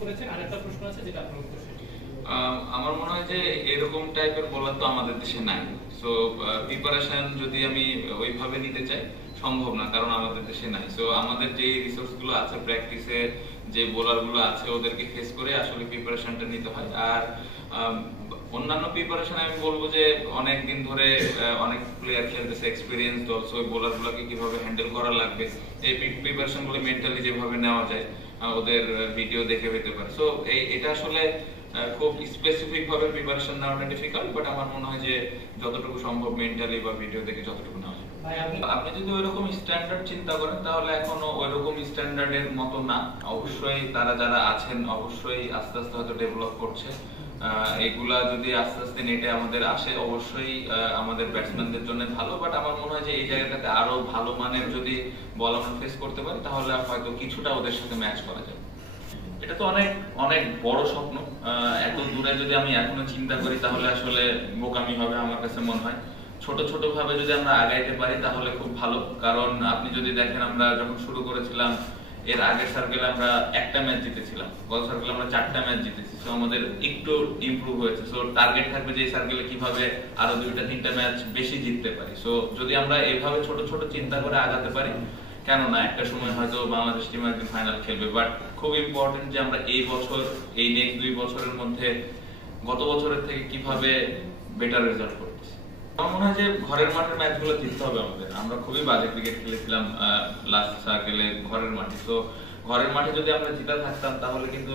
করেছেন? আরেকটা প্রশ্ন আছে যেটা আপনার উত্তর। আমার মনে হয় যে এরকম টাইপের বোলার তো আমাদের দেশে নাই। সো প্রিপারেশন যদি আমি ওইভাবে নিতে চাই সম্ভব না, কারণ আমাদের দেশে নাই। সো আমাদের যে রিসোর্স গুলো আছে, প্র্যাকটিসে যে বোলার গুলো আছে ওদেরকে ফেস করে আসলে প্রিপারেশনটা নিতে হয়। আর অন্যান্য প্রিপারেশন আমি বলবো যে অনেক দিন ধরে অনেক প্লেয়ার খেলতেছে, এক্সপিরিয়েন্স অলসো, ওই বোলার গুলোকে কিভাবে হ্যান্ডেল করা লাগবে এই প্রিপারেশন গুলো মেন্টালি যেভাবে নেওয়া যায় ওদের ভিডিও দেখে হইতে পারে। সো এটা আসলে খুব স্পেসিফিক ভাবে প্রিপারেশন নেওয়াটা ডিফিকাল্ট, বাট আমার মনে হয় যে যতটুকু সম্ভব মেন্টালি বা ভিডিও দেখে যতটুকু নেওয়া যায়। আপনি যদি ওইরকম স্ট্যান্ডার্ড চিন্তা করেন তাহলে এখনো ওইরকম স্ট্যান্ডার্ডের মতো না। অবশ্যই তারা যারা আছেন অবশ্যই আস্তে আস্তে হয়তো ডেভেলপ করছে। এগুলা যদি আস্তে আস্তে নেটে আমাদের আসে অবশ্যই আমাদের ব্যাটসম্যানদের জন্য ভালো, বাট আমার মনে হয় যে এই জায়গাটাতে আরো ভালো মানের যদি বল আমরা ফেস করতে পারি তাহলে হয়তো কিছুটা ওদের সাথে ম্যাচ করা যায়। এটা তো অনেক অনেক বড় স্বপ্ন। এত দূরে যদি আমি এখনো চিন্তা করি তাহলে আসলে বোকামি হবে আমার কাছে মনে হয়। ছোট ছোট ভাবে যদি আমরা আগাইতে পারি তাহলে খুব ভালো। কারণ আপনি যদি দেখেন আমরা যখন শুরু করেছিলাম এর আগের সার্কেলে আমরা একটা ম্যাচ জিতেছিলাম, গত সার্কেলে আমরা 4টা ম্যাচ জিতেছি। সো আমাদের একটু ইমপ্রুভ হয়েছে। সো টার্গেট থাকবে যে এই সার্কেলে কিভাবে আরো 2টা 3টা ম্যাচ বেশি জিততে পারি। সো যদি আমরা এভাবে ছোট ছোট চিন্তা করে আগাতে পারি, কেন না একটা সময় হয়তো বাংলাদেশ টিম একদিন ফাইনাল খেলবে। বাট খুব ইম্পর্টেন্ট যে আমরা এই বছর, এই নেক্সট 2 বছরের মধ্যে গত বছরের থেকে কিভাবে বেটার রেজাল্ট করতেছি। আমার মনে হয় যে ঘরের মাঠের ম্যাচগুলো জিততে হবে আমাদের। আমরা খুবই বাজে ক্রিকেট খেলেছিলাম লাস্ট সার্কেলে ঘরের মাঠে। তো ঘরের মাঠে যদি আমরা জিতা থাকতাম তাহলে কিন্তু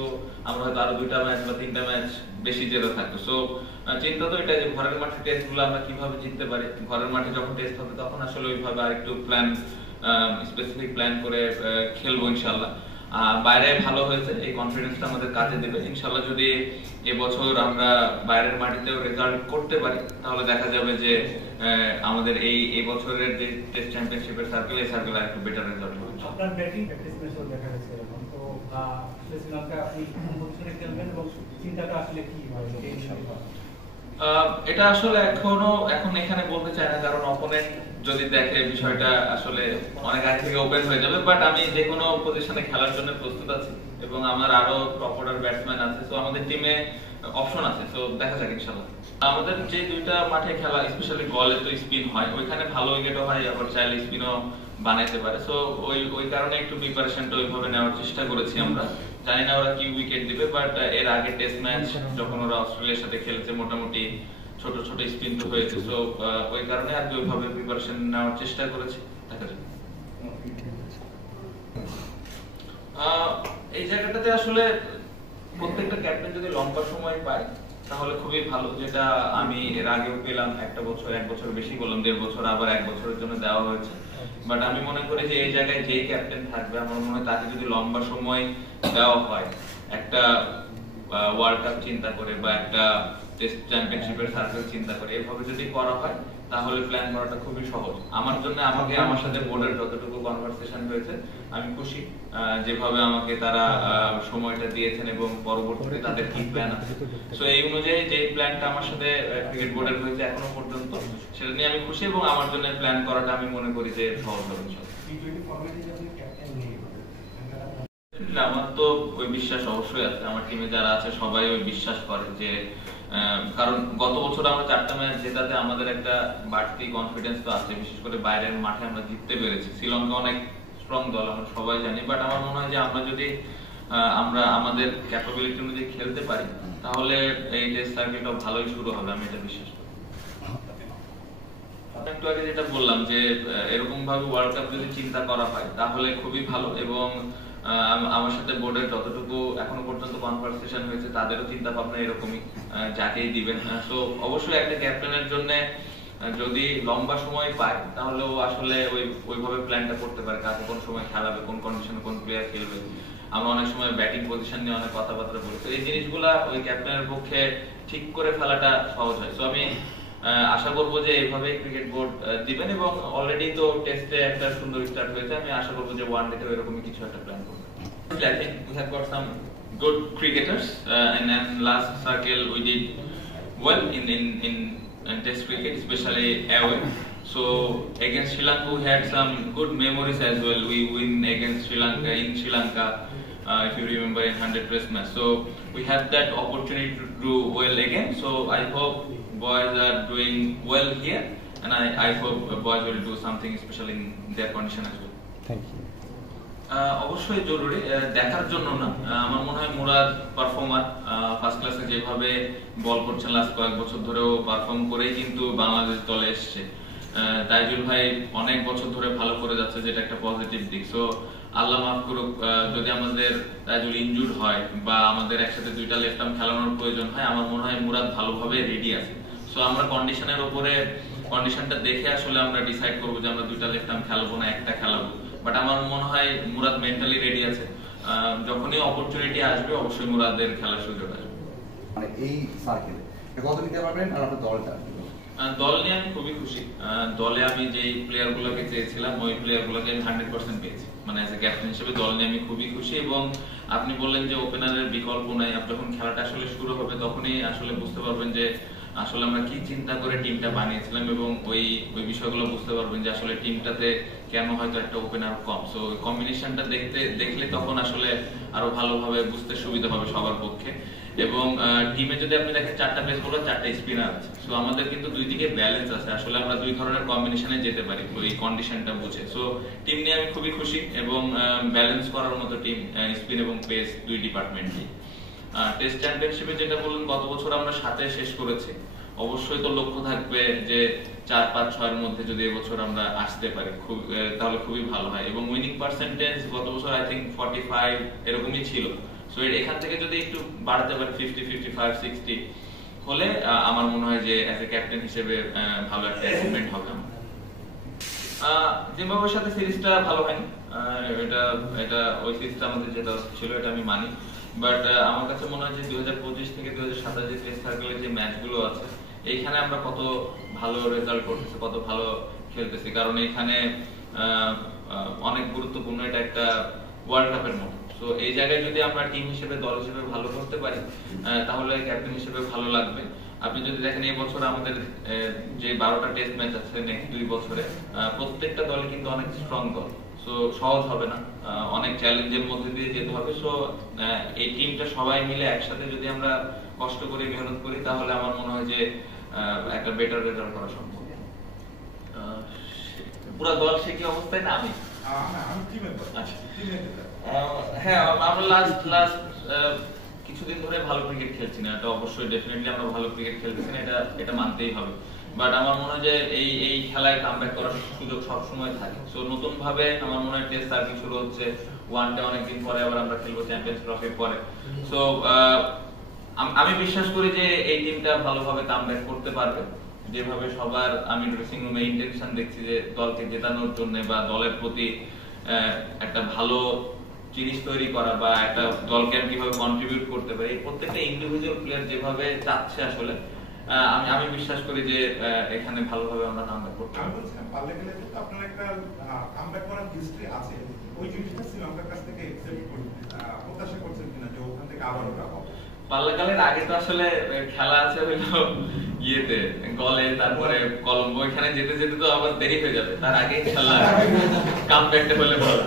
আমরা হয়তো আরো 2টা ম্যাচ বা 3টা ম্যাচ বেশি জেতা থাকতো। সো চিন্তা তো এটা যে ঘরের মাঠে টেস্ট গুলো আমরা কিভাবে জিততে পারি। ঘরের মাঠে যখন টেস্ট হবে তখন আসলে ওইভাবে আরেকটু প্ল্যান, স্পেসিফিক প্ল্যান করে খেলবো ইনশাল্লাহ। বাইরে ভালো হয়েছে, এই কনফিডেন্সটা আমাদের কাজে দেবে ইনশাল্লাহ। যদি এবছর আমরা বাইরের মাটিতেও রেজাল্ট করতে পারি তাহলে দেখা যাবে যে আমাদের এই বছরের যে টেস্ট চ্যাম্পিয়নশিপের সার্কেল, এই সার্কেল আর একটু বেটার রেজাল্ট হবে। আপনার ব্যাটিং প্র্যাকটিস ম্যাচও দেখা গেছে এখন তো শ্রীলঙ্কা আপনি বছরে খেলবেন এবং চিন্তাটা আসলে কি হয় ইনশাআল্লাহ? এটা আসলে এখন এখানে বলতে চাই না, কারণ অপোনেন্ট যদি দেখে বিষয়টা আসলে অনেক আগে থেকে ওপেন হয়ে যাবে। বাট আমি যে কোনো পজিশনে খেলার জন্য প্রস্তুত আছি এবং আমার আরো টপ অর্ডার ব্যাটসম্যান আছে। সো আমাদের টিমে অপশন আছে। সো দেখা যাক ইনশাআল্লাহ। আমাদের যে 2টা মাঠে খেলা, স্পেশালি গলে তো স্পিন হয়, ওইখানে ভালো উইকেটও হয়, আবার চাইলে স্পিনও বানাইতে পারে। সো ওই কারণে একটু প্রিপারেশনটা ওইভাবে নেওয়ার চেষ্টা করেছি আমরা। জানি না ওরা কি উইকেট দিবে, বাট এর আগে টেস্ট ম্যাচ যখন ওরা অস্ট্রেলিয়ার সাথে খেলেছে মোটামুটি ছোট ছোট স্পিন তো হয়েছে। সো ওই কারণে আর কি ওইভাবে প্রিপারেশন নেওয়ার চেষ্টা করেছি। দেখা যাক। এই জায়গাটাতে আসলে প্রত্যেকটা ক্যাপ্টেন যদি লম্বা সময় পায় তাহলে খুবই ভালো, যেটা আমি এর আগেও পেলাম। 1 বছর বেশি বললাম, 1.5 বছর, আবার 1 বছরের জন্য দেওয়া হয়েছে। বাট আমি মনে করি যে এই জায়গায় যেই ক্যাপ্টেন থাকবে আমার মনে হয় তাকে যদি লম্বা সময় দেওয়া হয়, একটা ওয়ার্ল্ড কাপ চিন্তা করে বা একটা টেস্ট চ্যাম্পিয়নশিপের সার্কেল চিন্তা করে এভাবে যদি করা হয় তাহলে প্ল্যান করাটা খুবই সহজ। আমার জন্য আমার সাথে বোর্ডের যতটুকু কনভারসেশন হয়েছে আমি খুশি যেভাবে আমাকে তারা সময়টা দিয়েছেন এবং পরবর্তীতে তাদের কি প্ল্যান আছে। সো এই অনুযায়ী যে প্ল্যানটা আমার সাথে ক্রিকেট বোর্ডের হয়েছে এখনো পর্যন্ত সেটা নিয়ে আমি খুশি এবং আমার জন্য প্ল্যান করাটা আমি মনে করি যে সহজ হবে। আমার তো ওই বিশ্বাস অবশ্যই আছে, আমার টিমে যারা আছে সবাই ওই বিশ্বাস করে যে কারণ গত বছর আমরা 4টা ম্যাচ জেতাতে আমাদের একটা বাড়তি কনফিডেন্স তো আছে। বিশেষ করে বাইরের মাঠে আমরা জিততে পেরেছি। শ্রীলঙ্কা অনেক স্ট্রং দল আমরা সবাই জানি, বাট আমার মনে হয় যে আমরা যদি আমরা আমাদের ক্যাপাবিলিটি অনুযায়ী খেলতে পারি তাহলে এই টেস্ট সার্কিটটা ভালোই শুরু হবে, আমি এটা বিশ্বাস করি। একটু আগে যেটা বললাম যে এরকম ভাবে ওয়ার্ল্ড কাপ যদি চিন্তা করা হয় তাহলে খুবই ভালো এবং আমার সাথে বোর্ডের যতটুকু এখনো পর্যন্ত কনভারসেশন হয়েছে তাদেরও চিন্তা ভাবনা এরকমই, যাকেই দিবেন। তো অবশ্যই একটা ক্যাপ্টেনের জন্য যদি লম্বা সময় পায় তাহলে ও আসলে ওইভাবে প্ল্যানটা করতে পারে কাকে কোন সময় খেলাবে, কোন কন্ডিশনে কোন প্লেয়ার খেলবে। আমরা অনেক সময় ব্যাটিং পজিশন নিয়ে অনেক কথাবার্তা বলি, তো এই জিনিসগুলা ওই ক্যাপ্টেনের পক্ষে ঠিক করে ফেলাটা সহজ হয়। তো আমি আশা করবো যে এইভাবে ক্রিকেট বোর্ড দিবেন এবং অলরেডি তো টেস্টে একটা সুন্দর স্টার্ট হয়েছে। আমি আশা করবো যে ওয়ানডেতে এরকমই কিছু একটা প্ল্যান করবো। I think we have got some good cricketers and then last circle we did well in test cricket, especially away. So against Sri Lanka we had some good memories as well. We win against Sri Lanka in Sri Lanka. if you remember in 100 test match. So we have that opportunity to do well again. So I hope boys are doing well here, and I hope boys will do something special in their condition as well. Thank you. অবশ্যই জরুরি, দেখার জন্য না। আমার মনে হয় Murad performer, first ক্লাসে যেভাবে বল করছেন লাস্ট কয়েক বছর ধরেও পারফর্ম করেই কিন্তু বাংলাদেশ দলে এসছে। তাইজুল ভাই অনেক বছর ধরে ভালো করে যাচ্ছে, যেটা একটা পজিটিভ দিক। সো আল্লাহ মাফ করুক যদি আমাদের তাইজুল ইনজুর্ড হয় বা আমাদের একসাথে দুইটা লেফট আর্ম খেলানোর প্রয়োজন হয়, আমার মনে হয় মুরাদ ভালোভাবে রেডি আছে। সো আমরা কন্ডিশনের উপরে কন্ডিশনটা দেখে আসলে আমরা ডিসাইড করবো যে আমরা দুইটা লেফট আর্ম খেলাবো না একটা খেলাবো। বাট আমার মনে হয় মুরাদ মেন্টালি রেডি আছে, যখনই অপরচুনিটি আসবে অবশ্যই মুরাদের খেলার সুযোগ আসবে। মানে এই সার্কেলে কত নিতে পারবেন আর আপনার দলটা? দল নিয়ে আমি খুবই খুশি। দলে আমি যেই প্লেয়ার গুলোকে চেয়েছিলাম ওই প্লেয়ার গুলোকে আমি 100% পেয়েছি। মানে অ্যাজ এ ক্যাপ্টেন হিসেবে দল নিয়ে আমি খুবই খুশি। এবং আপনি বললেন যে ওপেনারের বিকল্প নাই, যখন খেলাটা আসলে শুরু হবে তখনই আসলে বুঝতে পারবেন যে আসলে আমরা কি চিন্তা করে টিমটা বানিয়েছিলাম, এবং ওই বিষয়গুলো বুঝতে পারবেন যে আসলে টিমটাতে কেন হয়তো একটা ওপেনার কম। সো ওই কম্বিনেশনটা দেখলে তখন আসলে আরো ভালোভাবে বুঝতে সুবিধা হবে সবার পক্ষে। এবং টিমে যদি আপনি দেখেন 4টা পেস বোলার 4টা স্পিনার আছে। সো আমাদের কিন্তু দুই দিকে ব্যালেন্স আছে, আসলে আমরা দুই ধরনের কম্বিনেশনে যেতে পারি ওই কন্ডিশনটা বুঝে। সো টিম নিয়ে আমি খুবই খুশি এবং ব্যালেন্স করার মতো টিম, স্পিন এবং পেস দুই ডিপার্টমেন্টই। টেস্ট চ্যাম্পিয়নশিপে যেটা বললেন গত বছর আমরা 7-এ শেষ করেছি, অবশ্যই তো লক্ষ্য থাকবে যে 4, 5, 6 এর মধ্যে যদি এবছর আমরা আসতে পারি তাহলে খুবই ভালো হয়। এবং উইনিং পার্সেন্টেজ গত বছর আই থিঙ্ক 45 এরকমই ছিল। সো এখান থেকে যদি একটু বাড়াতে পারি 50, 55, 60 হলে আমার মনে হয় যে অ্যাজ এ ক্যাপ্টেন হিসেবে ভালো একটা অ্যাচিভমেন্ট হবে আমার। জিম্বাবুয়ের সাথে সিরিজটা ভালো হয়নি, এটা ওই সিরিজটা আমাদের যেটা ছিল এটা আমি মানি। বাট আমার কাছে মনে হয় যে 2025 থেকে 2027 যে টেস্ট সার্কেলের যে ম্যাচগুলো আছে এইখানে আমরা কত ভালো রেজাল্ট করতেছি, কত ভালো খেলতেছি। কারণ এখানে অনেক গুরুত্বপূর্ণ, এটা একটা ওয়ার্ল্ড কাপের মতো। সো এই জায়গায় যদি আমরা টিম হিসেবে দল হিসেবে ভালো করতে পারি তাহলে ক্যাপ্টেন হিসেবে ভালো লাগবে। আপনি যদি দেখেন এই বছর আমাদের যে 12টা টেস্ট ম্যাচ আছে নেক্সট 2 বছরে, প্রত্যেকটা দল কিন্তু অনেক স্ট্রং দল। সো সহজ হবে না, অনেক চ্যালেঞ্জের মধ্যে দিয়ে যেতে হবে। সো এই টিমটা সবাই মিলে একসাথে যদি আমরা কষ্ট করে মেহনত করি তাহলে আমার মনে হয় যে একটা বেটার রেজাল্ট করা সম্ভব। পুরো দল সে কি অবস্থায় না আমি হ্যাঁ, আমরা লাস্ট কিছুদিন ধরে ভালো ক্রিকেট খেলছি না, এটা অবশ্যই ডেফিনেটলি আমরা ভালো ক্রিকেট খেলতেছি না, এটা মানতেই হবে। বাট আমার মনে হয় যে এই খেলায় কামব্যাক করার সুযোগ সব সময় থাকে। সো নতুন ভাবে আমার মনে হয় টেস্ট সার্কিট শুরু হচ্ছে, ওয়ানডে অনেকদিন পরে আবার আমরা খেলবো চ্যাম্পিয়ন্স ট্রফির পরে। সো আমি বিশ্বাস করি যে এই টিমটা ভালোভাবে কামব্যাক করতে পারবে। যেভাবে সবার আমি ড্রেসিং রুমে ইন্টেনশন দেখছি যে দলকে জেতানোর জন্য বা দলের প্রতি একটা ভালো জিনিস তৈরি করা বা একটা দলকে কিভাবে কন্ট্রিবিউট করতে পারে, এই প্রত্যেকটা ইন্ডিভিজুয়াল প্লেয়ার যেভাবে চাচ্ছে আসলে আমি বিশ্বাস করি যে এখানে ভালোভাবে আমরা কামব্যাক করতে পারবো। আমি বলছিলাম পারলে গেলে তো আপনার একটা কামব্যাক করার হিস্ট্রি আছে, ওই জিনিসটা শ্রীলঙ্কার কাছ থেকে এক্সপেক্ট করি, প্রত্যাশা করছেন কিনা যে ওখান থেকে আবার ওটা হবে? পাল্লাকালের আগে তো আসলে খেলা আছে হইলো ইয়েতে গলে, তারপরে কলম্বো, এখানে যেতে যেতে তো আবার দেরি হয়ে যাবে, তার আগে খেলা কামব্যাকটা হলে ভালো।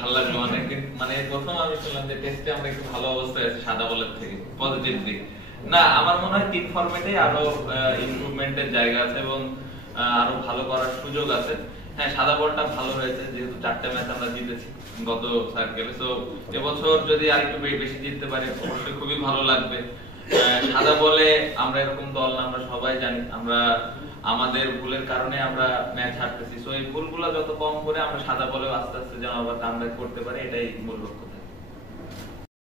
ভালো লাগলো অনেকদিন, মানে প্রথম আমি শুনলাম যে টেস্টে আমরা একটু ভালো অবস্থায় আছি সাদা বলের থেকে, পজিটিভ দিক না। আমার মনে হয় তিন ফরম্যাটে আরো ইমপ্রুভমেন্টের জায়গা আছে এবং আরো ভালো করার সুযোগ আছে। হ্যাঁ, সাদা বলটা ভালো হয়েছে, যেহেতু 4টা ম্যাচ আমরা জিতেছি গত সার্কেলে। সো এবছর যদি আরেকটু বেশি জিততে পারি অবশ্যই খুবই ভালো লাগবে। সাদা বলে আমরা এরকম দল না, আমরা সবাই জানি আমরা আমাদের ভুলের কারণে আমরা ম্যাচ হারতেছি। সো এই ভুলগুলো যত কম করে আমরা সাদা বলেও আস্তে আস্তে যেন আবার কামব্যাক করতে পারি, এটাই মূল লক্ষ্য।